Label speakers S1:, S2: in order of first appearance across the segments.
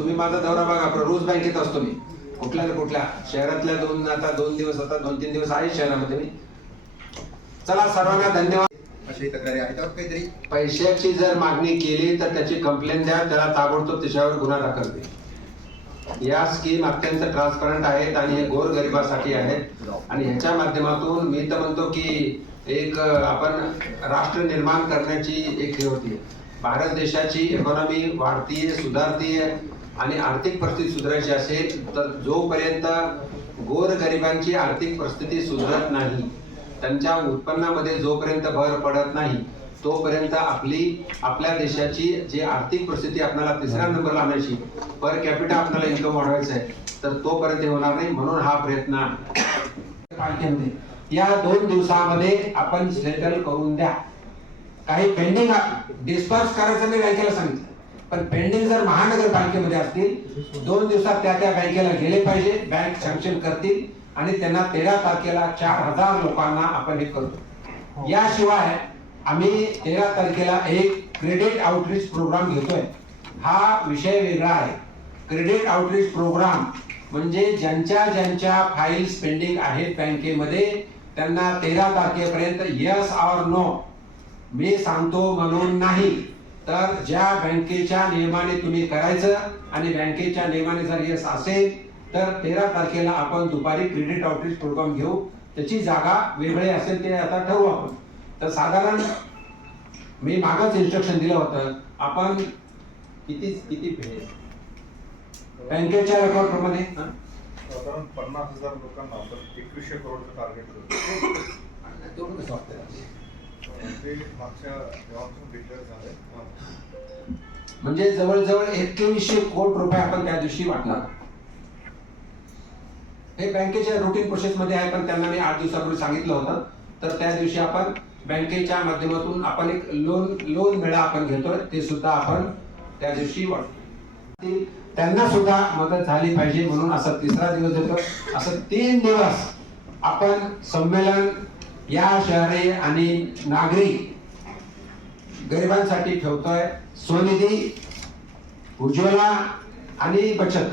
S1: तुम्ही माझा दौरा बघा रोज बँकेत असतो मी. कुठल्या ना कुठल्या. शहरातल्या दोन आता दोन दिवस आता दोन तीन दिवस आहे शहरामध्ये मी. चला सर्वांना धन्यवाद.
S2: अशी तक्रारी आहे. त्यावर काहीतरी?
S1: पैशाची जर मागणी केली तर त्याची कंप्लेंट द्या त्याला ताबडतोब त्याच्यावर गुन्हा दाखल दे या स्कीम अत्यंत ट्रान्सपरंट आहेत आणि हे गोरगरिबासाठी आहेत आणि ह्याच्या माध्यमातून मी तर म्हणतो की एक आपण राष्ट्र निर्माण करण्याची एक हे होती. भारत देशाची इकॉनॉमी वाढतीये सुधारतीये. आणि आर्थिक परिस्थिती सुधारायची असेल तर जोपर्यंत गोरगरिबांची आर्थिक परिस्थिती सुधारत नाही त्यांच्या उत्पन्नामध्ये जोपर्यंत भर पडत नाही तोपर्यंत आपली आपल्या देशाची जी आर्थिक परिस्थिती आपल्याला तिसऱ्या नंबरला आणायची पर कॅपिटा आपल्याला इन्कम वाढवायचं आहे तर तोपर्यंत होणार नाही म्हणून हा प्रयत्न या दोन दिवसामध्ये आपण सेटल करून द्या. काही पेंडिंग डिस्पर्स करायचं मी बँकेला सांगितलं. पण पेंडिंग जर महानगरपालिकेमध्ये असतील दोन दिवसात त्या त्या बँकेला गेले पाहिजे बँक सँक्शन करतील आणि त्यांना तेरा तारखेला चार हजार लोकांना आपण हे करतो. याशिवाय आम्ही तेरा तारखेला एक क्रेडिट आउटरीच प्रोग्राम घेतोय. हा विषय वेगळा आहे. क्रेडिट आउटरीच प्रोग्राम म्हणजे ज्यांच्या ज्यांच्या फाईल्स पेंडिंग आहेत बँकेमध्ये त्यांना तेरा तारखेपर्यंत यस ऑर नो मी सांगतो म्हणून नाही. तर ज्या बँकेच्या नियमाने तुम्ही करायचं आणि बँकेच्या नियमाने जर यस असेल तर तेरा तारखेला आपण दुपारी क्रेडिट आउटरीच प्रोग्राम घेऊ. त्याची जागा वेगळी असेल ते आता ठरवू आपण. तर साधारण मी मागच इन्स्ट्रक्शन दिलं होतं. आपण किती किती बँकेच्या रेकॉर्ड प्रमाणे?
S3: साधारण पन्नास हजार लोकांना आपण एकवीसशे करोडचं टार्गेट
S1: म्हणजे जवळजवळ एकवीसशे कोट रुपये आपण त्या दिवशी वाटणार. हे बँकेच्या रुटीन प्रोसेस मध्ये आहे पण त्यांना मी आठ दिवसापूर्वी सांगितलं होतं. तर त्या दिवशी आपण बँकेच्या माध्यमातून आपण एक लोन लोन मेळा आपण घेतोय ते सुद्धा आपण त्या दिवशी वाटतो त्यांना सुद्धा मदत झाली पाहिजे म्हणून असा तिसरा दिवस येतो. असं तीन दिवस आपण संमेलन या शहरे आणि नागरिक गरिबांसाठी ठेवतोय स्वनिधी उज्ज्वला आणि बचत.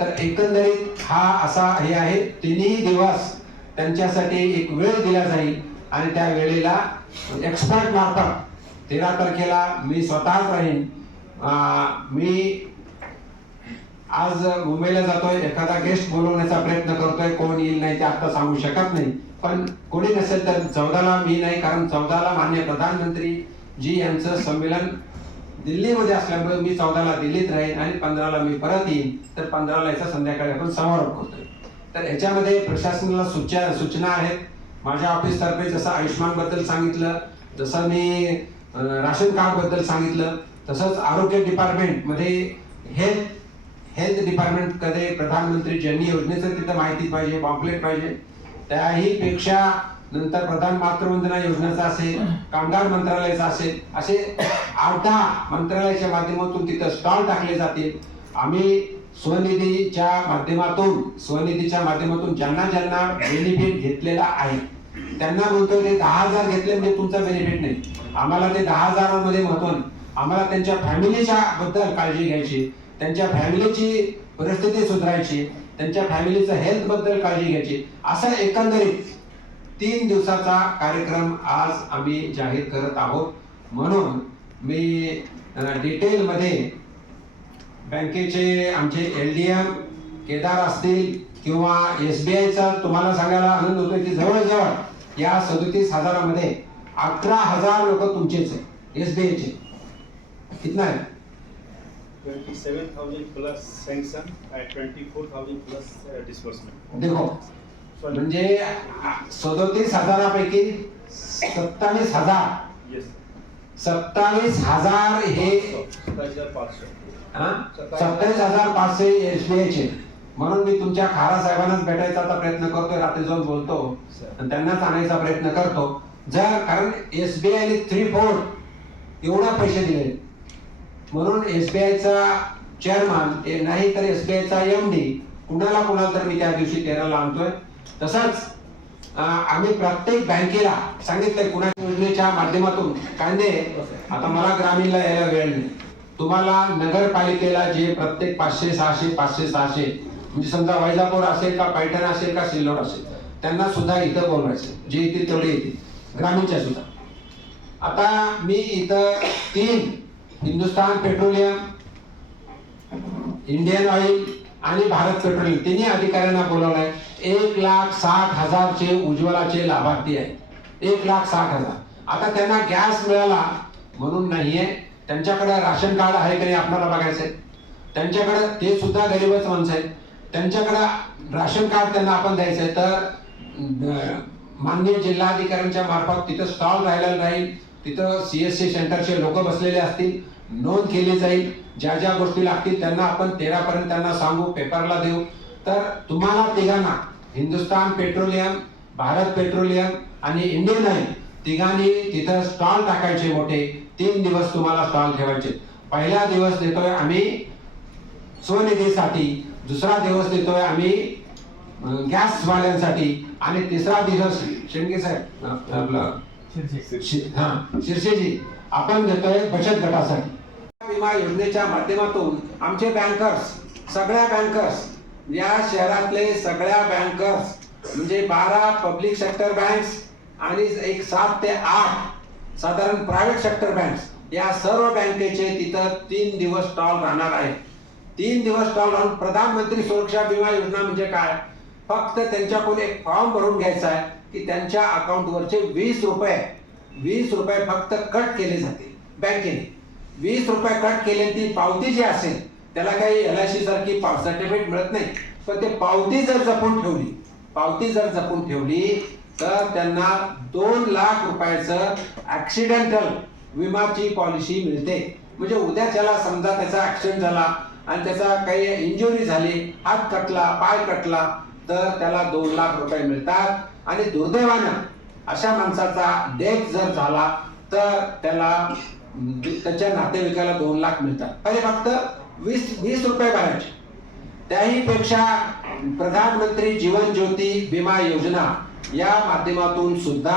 S1: तर एकंदरीत हा असा हे आहे. तिन्ही दिवस त्यांच्यासाठी एक वेळ दिला जाईल आणि त्या वेळेला एक्सपर्ट मार्फत तेरा तारखेला मी स्वतःच राहीन. मी आज मुंबईला जातोय एखादा गेस्ट बोलवण्याचा प्रयत्न करतोय कोण येईल नाही ते आता सांगू शकत नाही. पण कोणी नसेल तर चौदाला मी नाही कारण चौदाला मान्य प्रधानमंत्री जी यांचं संमेलन दिल्लीमध्ये असल्यामुळे मी चौदाला दिल्लीत राहीन आणि पंधराला मी परत येईन. तर पंधराला याचा संध्याकाळी आपण समारोप करतोय. तर याच्यामध्ये प्रशासनाला सूचना सूचना आहेत. माझ्या ऑफिसतर्फे जसं आयुष्मानबद्दल सांगितलं जसं मी राशन कार्डबद्दल सांगितलं तसंच आरोग्य डिपार्टमेंटमध्ये हेल्थ हेल्थ डिपार्टमेंटकडे प्रधानमंत्री जननी योजनेचं तिथं माहिती पाहिजे पॉम्पलेट पाहिजे. त्याही पेक्षा नंतर प्रधान मातृवंदना योजनेचा असेल कामगार मंत्रालयाचा असेल असे आठ दहा मंत्रालयाच्या माध्यमातून तिथं स्टॉल टाकले जातील. आम्ही स्वनिधीच्या माध्यमातून स्वनिधीच्या माध्यमातून ज्यांना ज्यांना बेनिफिट घेतलेला आहे त्यांना म्हणतो ते दहा हजार घेतले म्हणजे तुमचा बेनिफिट नाही. आम्हाला ते दहा हजारांमध्ये महत्त्व आम्हाला त्यांच्या फॅमिलीच्या बद्दल काळजी घ्यायची त्यांच्या फॅमिलीची परिस्थिती सुधारायची त्यांच्या फॅमिलीचं हेल्थबद्दल काळजी घ्यायची. असं एकंदरीत तीन दिवसाचा कार्यक्रम आज आम्ही जाहीर करत आहोत. म्हणून मी डिटेलमध्ये बँकेचे आमचे एल डी एम केदार असतील किंवा एस बी आयचा तुम्हाला सांगायला आनंद होतो की जवळजवळ या सदोतीस हजारामध्ये अठरा हजार लोक तुमचेच आहे एस बी आयचे कितना आहे
S4: 27,000 plus sanction and 24,000 plus uh, disbursement.
S1: देखो. म्हणजे सदोतीस हजारापैकी सत्तावीस हजार
S4: Yes.
S1: सत्तावीस हजार हे
S4: 27,500.
S1: हा? सत्तावीस हजार पाचशे एसबीआय चे म्हणून मी तुमच्या खारा साहेबांनाच भेटायचा आता प्रयत्न करतोय रात्री जाऊन बोलतो आणि त्यांनाच आणायचा प्रयत्न करतो जर कारण एसबीआय ने थ्री फोर एवढा पैसे दिले म्हणून एसबीआयचा चेअरमन नाही तर एसबीआयचा एम डी कुणाला कुणाला तर मी त्या दिवशी तेराला आणतोय. तसंच आम्ही प्रत्येक बँकेला सांगितलंय कुणा योजनेच्या माध्यमातून कांदे आता मला ग्रामीणला यायला वेळ नाही. तुम्हाला नगरपालिकेला जे प्रत्येक पाचशे सहाशे पाचशे सहाशे म्हणजे समजा वैजापूर असेल का पैठण असेल का सिल्लोड असेल त्यांना सुद्धा इथं बोलवायचं जे येतील तेवढे येतील. ग्रामीणच्या सुद्धा. आता मी इथं तीन हिंदुस्थान पेट्रोलियम इंडियन ऑइल आणि भारत पेट्रोलियम तिन्ही अधिकाऱ्यांना बोलवलंय. एक लाख साठ हजारचे उज्ज्वलाचे लाभार्थी आहेत. एक लाख साठ हजार. आता त्यांना गॅस मिळाला म्हणून नाहीये. त्यांच्याकडे राशन कार्ड आहे का नाही आपल्याला बघायचंय. त्यांच्याकडे ते सुद्धा गरीबच माणसं आहेत. त्यांच्याकडे राशन कार्ड त्यांना आपण द्यायचंय. तर अं, माननीय जिल्हाधिकाऱ्यांच्या मार्फत तिथं स्टॉल राहिलेला राहील. तिथं सीएससी सेंटरचे लोक बसलेले असतील. नोंद केली जाईल. ज्या ज्या गोष्टी लागतील त्यांना आपण तेरा पर्यंत त्यांना सांगू पेपरला देऊ. तर तुम्हाला तिघांना हिंदुस्तान पेट्रोलियम भारत पेट्रोलियम आणि इंडियन ऑइल तिघांनी तिथं स्टॉल टाकायचे मोठे. तीन दिवस तुम्हाला स्टॉल ठेवायचे. पहिला दिवस देतोय आम्ही स्वनिधीसाठी दुसरा दिवस देतोय आम्ही गॅस वाल्यांसाठी आणि तिसरा दिवस शेंडगे साहेब आपलं शि- हा शिर्षेजी आपण देतोय बचत गटासाठी. विमा योजनेच्या माध्यमातून आमचे बँकर्स सगळ्या बँकर्स या शहरातले सगळ्या बँकर्स म्हणजे बारा पब्लिक सेक्टर बँक्स आणि एक सात ते आठ साधारण प्रायव्हेट सेक्टर बँक्स या सर्व बँकेचे तिथं तीन दिवस स्टॉल राहणार आहे तीन दिवस स्टॉल राहून प्रधानमंत्री सुरक्षा विमा योजना म्हणजे काय? फक्त त्यांच्याकडून एक फॉर्म भरून घ्यायचा आहे की त्यांच्या अकाउंटवरचे वीस रुपये वीस रुपये फक्त कट केले जाते बँकेने. वीस रुपये कट केले ती पावती जी असेल त्याला काही एल आय सी सारखी सर्टिफिकेट मिळत नाही. पण ते पावती जर जपून ठेवली पावती जर जपून ठेवली तर त्यांना दोन लाख रुपयाचं ऍक्सिडेंटल विमाची पॉलिसी मिळते. म्हणजे उद्या त्याला समजा त्याचा ऍक्सिडेंट झाला आणि त्याचा काही इंजुरी झाली हात कटला पाय कटला तर त्याला दोन लाख रुपये मिळतात. आणि दुर्दैवानं अशा माणसाचा डेथ जर झाला तर त्याला त्याच्या नातेवाईकाला दोन लाख मिळतात. पहिले फक्त वीस वीस रुपये भरायचे. त्याही पेक्षा प्रधानमंत्री जीवन ज्योती विमा योजना या माध्यमातून सुद्धा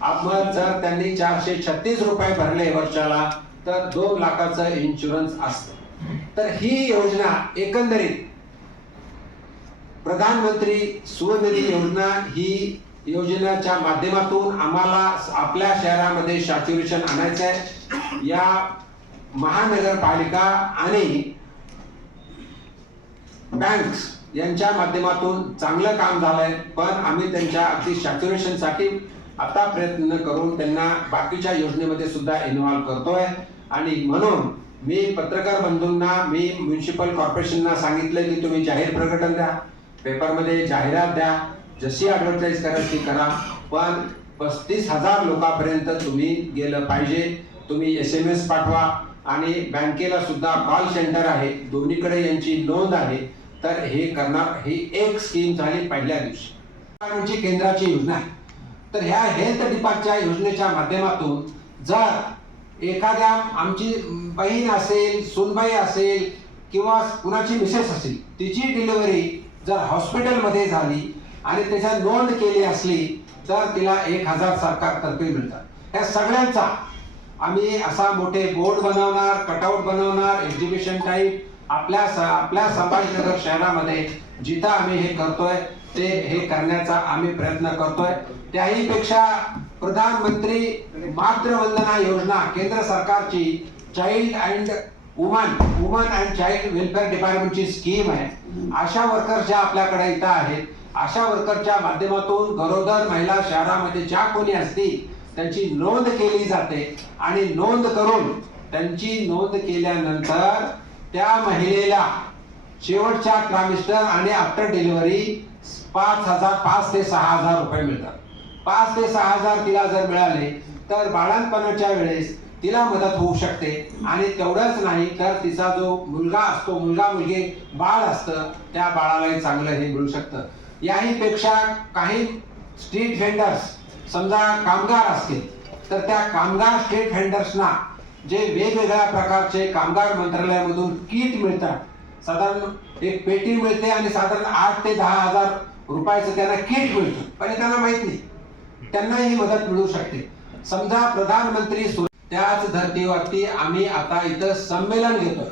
S1: आपण जर त्यांनी चारशे छत्तीस रुपये भरले वर्षाला तर दोन लाखाचं इन्शुरन्स असतं. तर ही योजना एकंदरीत प्रधानमंत्री सुवनिधी योजना ही योजनेच्या माध्यमातून आम्हाला आपल्या शहरामध्ये सॅच्युरेशन आणायचं आहे या महानगरपालिका आणि बँक्स यांच्या माध्यमातून चांगलं काम झालंय. पण आम्ही त्यांच्या अगदी सॅच्युरेशनसाठी आता प्रयत्न करून त्यांना बाकीच्या योजनेमध्ये सुद्धा इन्व्हॉल्व करतोय. आणि म्हणून मी पत्रकार बंधूंना मी म्युन्सिपल कॉर्पोरेशनना सांगितलं की तुम्ही जाहीर प्रकटन द्या. पेपरमध्ये जाहिरात द्या. जशी ऍडव्हर्टाईज करायची करा. पण पस्तीस हजार लोकांपर्यंत तुम्ही गेलं पाहिजे. तुम्ही एस एम एस पाठवा. आणि बँकेला सुद्धा कॉल सेंटर आहे. दोन्हीकडे यांची नोंद आहे. तर हे करणार ही एक स्कीम झाली पहिल्या दिवशी. आमची केंद्राची योजना आहे. तर ह्या हेल्थ डिपार्टच्या योजनेच्या माध्यमातून जर एखाद्या आमची बहीण असेल सुनबाई असेल किंवा कुणाची मिसेस असेल तिची डिलिव्हरी जर हॉस्पिटलमध्ये झाली आणि त्याच्या नोंद केली असली तर तिला एक हजार सरकारतर्फे मिळतात. या सगळ्यांचा आम्ही असा मोठे बोर्ड बनवणार कटआउट बनवणार एक्झिबिशन टाईप आपल्या आपल्या संभाजीनगर शहरामध्ये जिथं आम्ही हे करतोय ते हे करण्याचा आम्ही प्रयत्न करतोय. त्याही पेक्षा प्रधानमंत्री मातृवंदना योजना केंद्र सरकारची child and woman woman and child welfare डिपार्टमेंटची scheme आहे. आशा वर्कर ज्या आपल्याकडे इथं आहेत आशा वर्करच्या माध्यमातून गरोदर महिला शहरामध्ये ज्या कोणी असतील त्यांची नोंद केली जाते आणि नोंद करून त्यांची नोंद केल्यानंतर त्या महिलेला शेवटच्या ट्रामिस्टर आणि आफ्टर डिलिव्हरी पाच हजार पाच ते सहा हजार रुपये मिळतात. पाच ते सहा हजार तिला जर मिळाले तर बाळांपणाच्या वेळेस तिला मदत होऊ शकते. आणि तेवढंच नाही तर तिचा जो मुलगा असतो मुलगा मुलगी बाळ असतं त्या बाळालाही चांगलं हे मिळू शकतं. याही पेक्षा काही स्ट्रीट व्हेंडर्स समजा कामगार असतील तर त्या कामगार स्ट्रीट व्हेंडर्सना जे वेगवेगळ्या प्रकारचे कामगार मंत्रालयामधून किट मिळतात. साधारण एक पेटी मिळते आणि साधारण आठ ते दहा हजार रुपयाचं त्यांना किट मिळतं. पण हे त्यांना माहीत नाही. त्यांना ही मदत मिळू शकते. समजा प्रधानमंत्री सु- त्याच धर्तीवरती आम्ही आता इथं संमेलन घेतोय.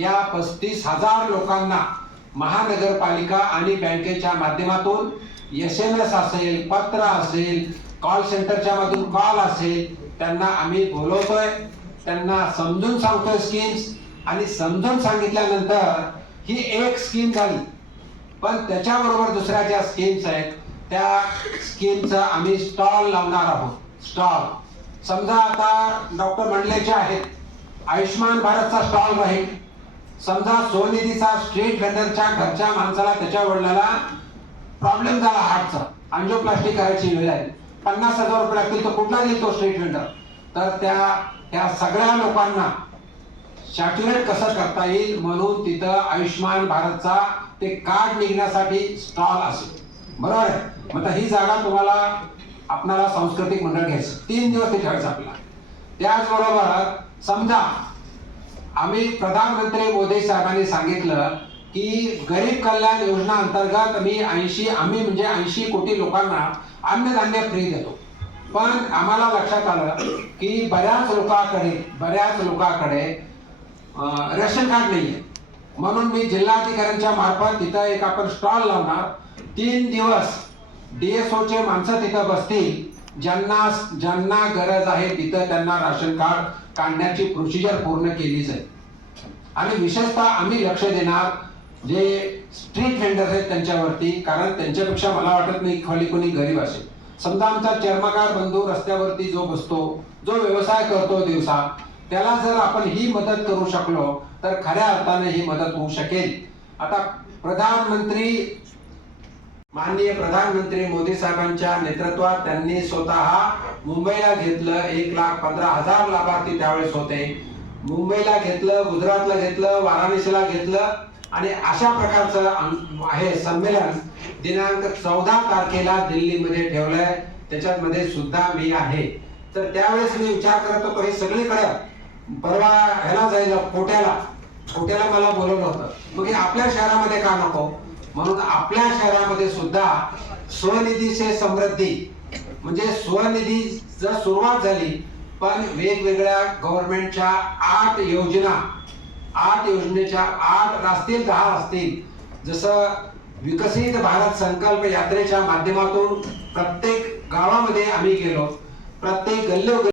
S1: या पस्तीस हजार लोकांना महानगरपालिका आणि बँकेच्या माध्यमातून एस एम एस असेल पत्र असेल कॉल सेंटरच्या मधून कॉल असेल त्यांना आम्ही बोलवतोय. त्यांना समजून सांगतोय स्कीम्स आणि समजून सांगितल्यानंतर ही एक स्कीम झाली. पण त्याच्याबरोबर दुसऱ्या ज्या स्कीम्स आहेत त्या स्कीमचं आम्ही स्टॉल लावणार आहोत. स्टॉल समजा आता डॉक्टर मंडलेचे आहेत. आयुष्यमान भारतचा स्टॉल राहील. समजा स्वनिधीचा स्ट्रीट व्हेंडरच्या घरच्या माणसाला त्याच्या वडिलाला प्रॉब्लेम झाला हार्टचा. अँजिओप्लास्टी करायची वेळ आहे पन्नास हजार रुपये लागतील तो कुठला देईल तो स्ट्रीट व्हेंडर तर त्या त्या सगळ्या लोकांना सॅच्युरेट कसं करता येईल म्हणून तिथं आयुष्यमान भारतचा ते कार्ड निघण्यासाठी स्टॉल असेल. बरोबर आहे? मग तर ही जागा तुम्हाला आपणाला सांस्कृतिक मंडळ घ्यायचं. तीन दिवस ते ठेवायचं आपल्याला. त्याचबरोबर समजा आम्ही प्रधानमंत्री मोदी साहेबांनी सांगितलं की गरीब कल्याण योजना अंतर्गत मी ऐंशी आम्ही म्हणजे ऐंशी कोटी लोकांना अन्नधान्य फ्री देतो. पण आम्हाला लक्षात आलं की बऱ्याच लोकांकडे बऱ्याच लोकांकडे रेशन कार्ड आहे म्हणून मी जिल्हाधिकाऱ्यांच्या मार्फत तिथं एक आपण स्टॉल लावणार. तीन दिवस डीएसओचे माणसं तिथं बसतील. ज्यांना ज्यांना गरज आहे तिथं त्यांना राशन कार्ड काढण्याची प्रोसिजर पूर्ण केली जाईल आणि विशेषतः आम्ही लक्ष देणार जे स्ट्रीट व्हेंडर्स आहेत त्यांच्यावरती कारण त्यांच्यापेक्षा मला वाटत नाही खाली कोणी गरीब असेल. समजा आमचा चर्मकार बंधू रस्त्यावरती जो बसतो जो व्यवसाय करतो दिवसा त्याला जर आपण ही मदत करू शकलो तर खऱ्या अर्थाने ही मदत होऊ शकेल. आता प्रधानमंत्री माननीय प्रधानमंत्री मोदी साहेबांच्या नेतृत्वात त्यांनी स्वतः मुंबईला घेतलं एक लाख पंधरा हजार लाभार्थी त्यावेळेस होते. मुंबईला घेतलं गुजरातला घेतलं वाराणसीला घेतलं आणि अशा प्रकारचं आहे संमेलन दिनांक चौदा तारखेला दिल्लीमध्ये ठेवलंय. त्याच्यामध्ये सुद्धा मी आहे. तर त्यावेळेस मी विचार करत होतो हे सगळीकडे परवा ह्याला जायला कोट्याला. कोट्याला मला बोलवलं होतं. मग हे आपल्या शहरामध्ये का नको? म्हणून आपल्या शहरामध्ये सुद्धा स्वनिधी से समृद्धी म्हणजे स्वनिधी जर सुरुवात झाली पण वेगवेगळ्या गव्हर्नमेंटच्या आठ योजना आठ योजनेच्या आठ असतील दहा असतील जसं विकसित भारत संकल्प यात्रेच्या माध्यमातून प्रत्येक गावामध्ये आम्ही गेलो प्रत्येक गल्लो